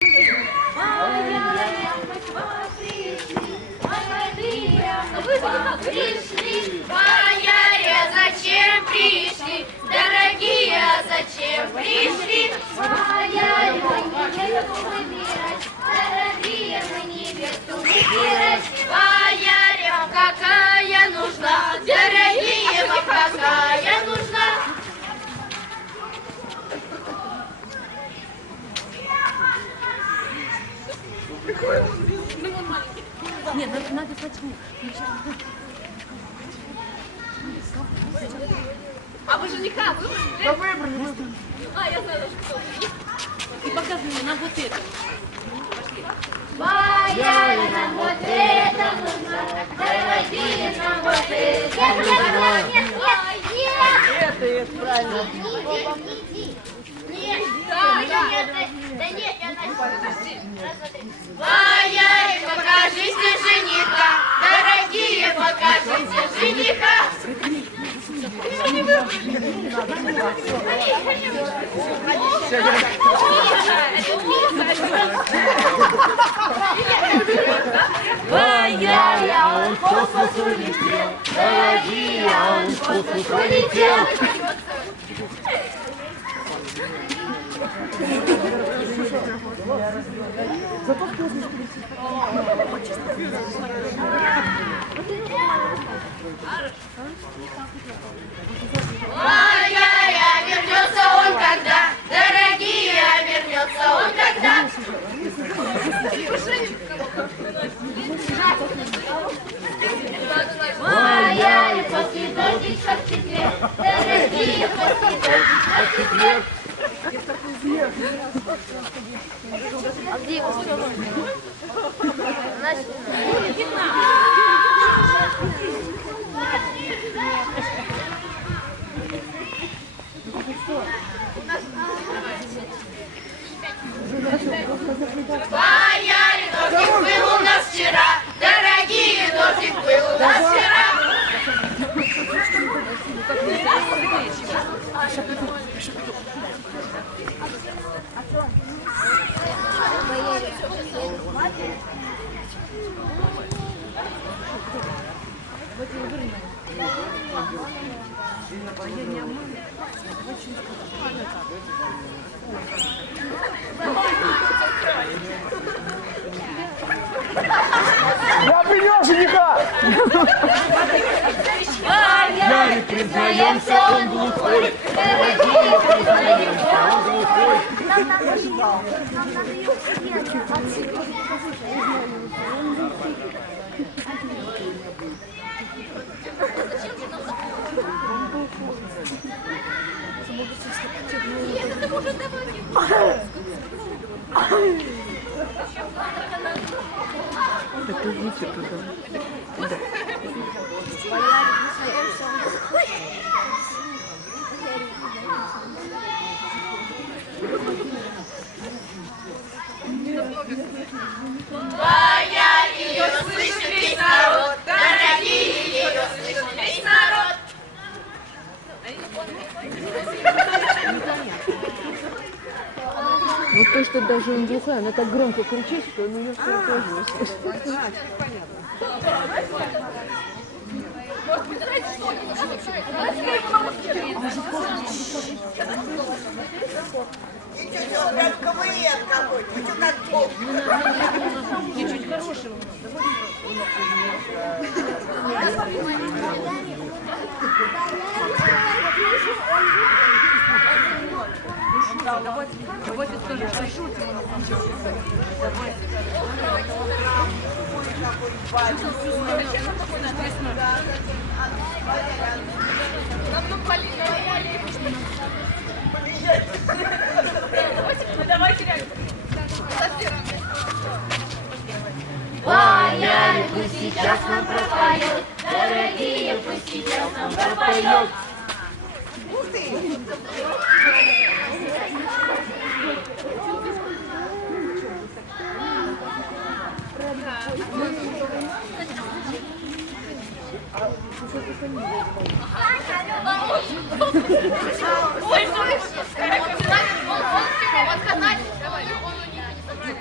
Пришли, бояре, зачем пришли? Дорогие, зачем пришли? Бояре, мы невесту выбирать, дорогие, мы невесту выбирать. Бояре, вам какая нужна? Дорогие, вам какая нужна? Нет, надо почему? А вы жениха выбрали? Да выбрали. А, я знаю, что. И показывай нам вот это. Бояре, нам вот это нужно, дорогие, нам вот это. Это правильно. Нет, да нет, я начала. Бояре, покажите жениха, дорогие, покажите жениха. Бояре, он в космос улетел, дорогие, он в космос улетел. Зато в космос полетит. Бояре, вернется он когда, дорогие, вернется он когда. Бояре, после дождичка в четверг, дорогие, после дождичка в четверг. А где его все? Бояре, дождик был у нас вчера, дорогие, дождик был у нас вчера. Я принял жениха! Бояре, признаемся, он глухой, дорогие, признаемся, он глухой. Нам надо ее отсюда. Это идите туда. Бояре, ее слышит весь народ, дорогие, ее слышит весь народ. Вот то, что даже он глухая, она так громко кричит, что он ее все тоже не слышит. Прям КВН какой-то, вы что так плохо? Чуть-чуть хорошего. Давайте тоже пошутим. Бояре, пусть сейчас нам пропоет, дорогие, пусть сейчас нам пропоет. Ух ты! Ой, слышишь? Вот канать, давай, он у них не собрать.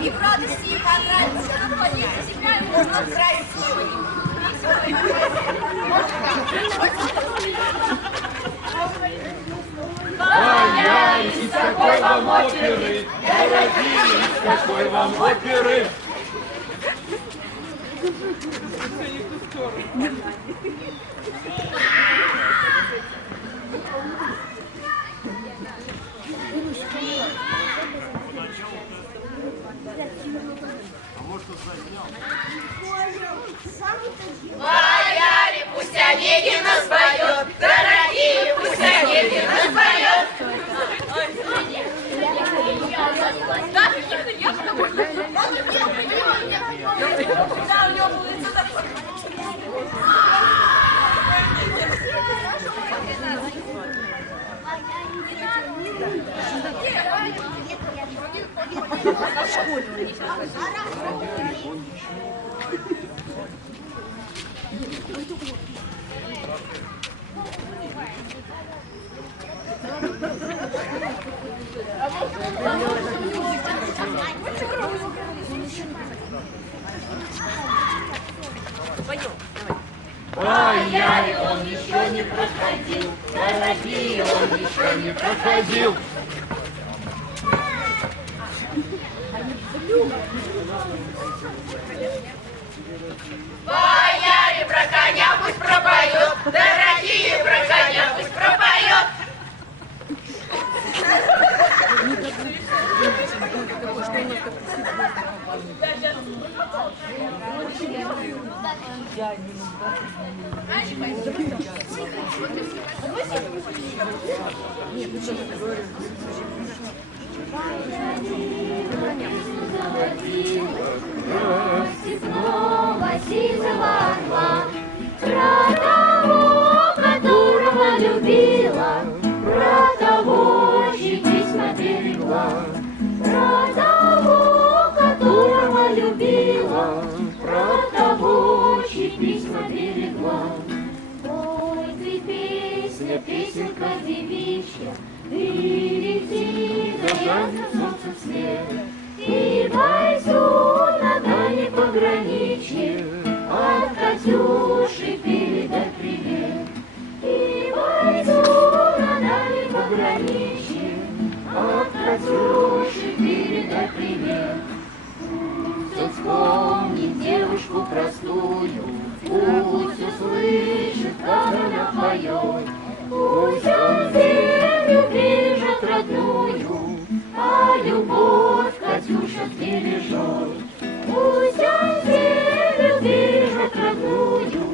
И в радости, и понравится. Находите себя, и можно красиво. Бояре, из какой вам оперы, дорогие, из какой вам оперы. Бояре, пусть Онегин нас поет, дорогие, пусть Онегин нас поет. Да, я с тобой. Бояре, он еще не проходил, дорогие, он еще не проходил. Бояре, про коня пусть пропоет, дорогие, про коня пусть пропоет. Степного сизого орла, про того, которого любила, про того, чьи письма берегла, про того, которого любила, про того, чьи письма берегла. Ой, ты песня, песенка девичья, ты лети за ясным солнцем вслед, и бойцу на дальнем пограничье от Катюши передай привет. И бойцу на дальнем пограничье от Катюши передай привет. Пусть он вспомнит девушку простую, пусть услышит, как она поет, пусть он землю бережет родную, а любовь Катюша бережет. Пусть он землю бережет родную,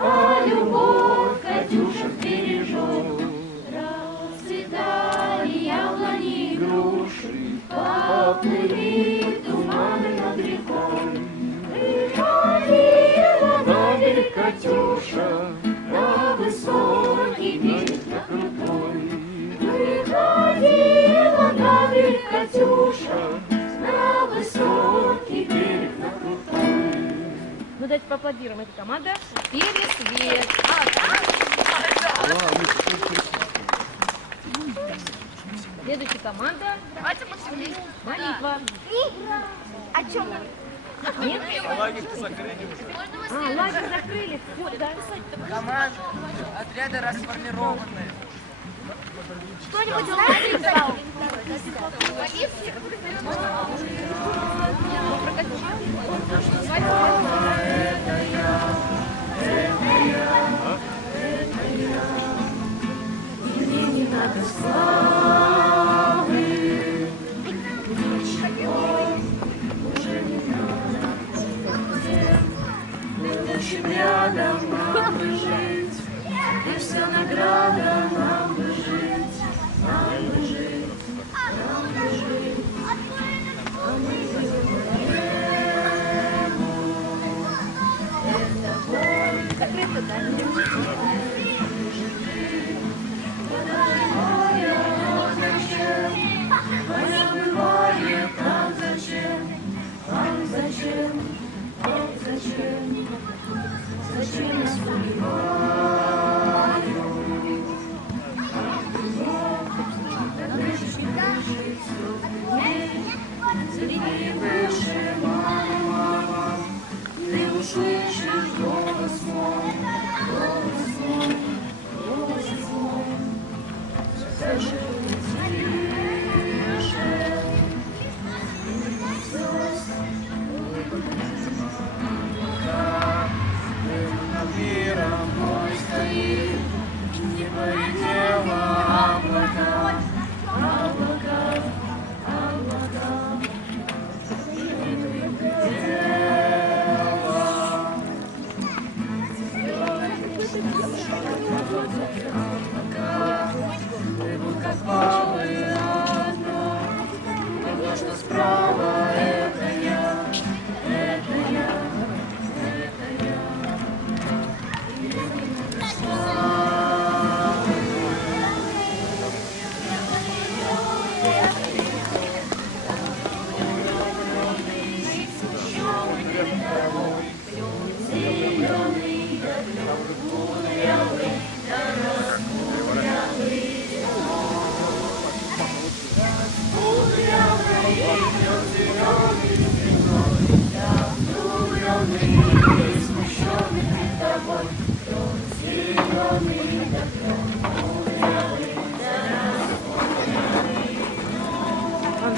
а любовь Катюша бережет. Расцветали яблони и груши, поплыли туманы над рекой. Приходила на берег Катюша, на высокий берег, на крутой. Приходила на берег Катюша, на высокий берег, на крутой. Ну дайте поаплодируем. Это команда «Пересвет». Следующая команда «Молитва». О чем? Нет? Лагерь закрыли. Вот, да. Команда отряда расформированы. Кто-нибудь знаете? Мне не надо славы, ничего уже не надо. Будущим рядом нам бы жить, и вся награда нам бы жить, нам бы жить, нам бы жить. А мы это боль. Закрыто, да?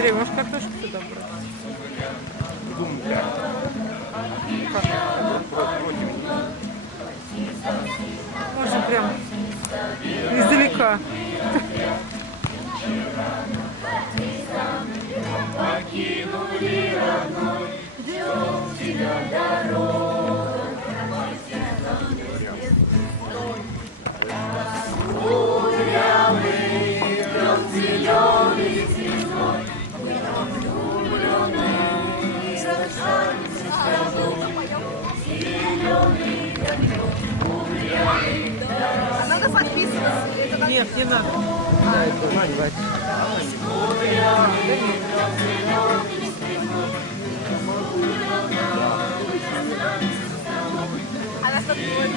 Андрей, может картошку сюда брать? Можно прям издалека. Покинули родной, ждет тебя дорога. Кудрявый, лед зеленый звездой, влюбленный, зеленый, кудрявый. Надо подписываться. Нет, не надо. А нас тут будет.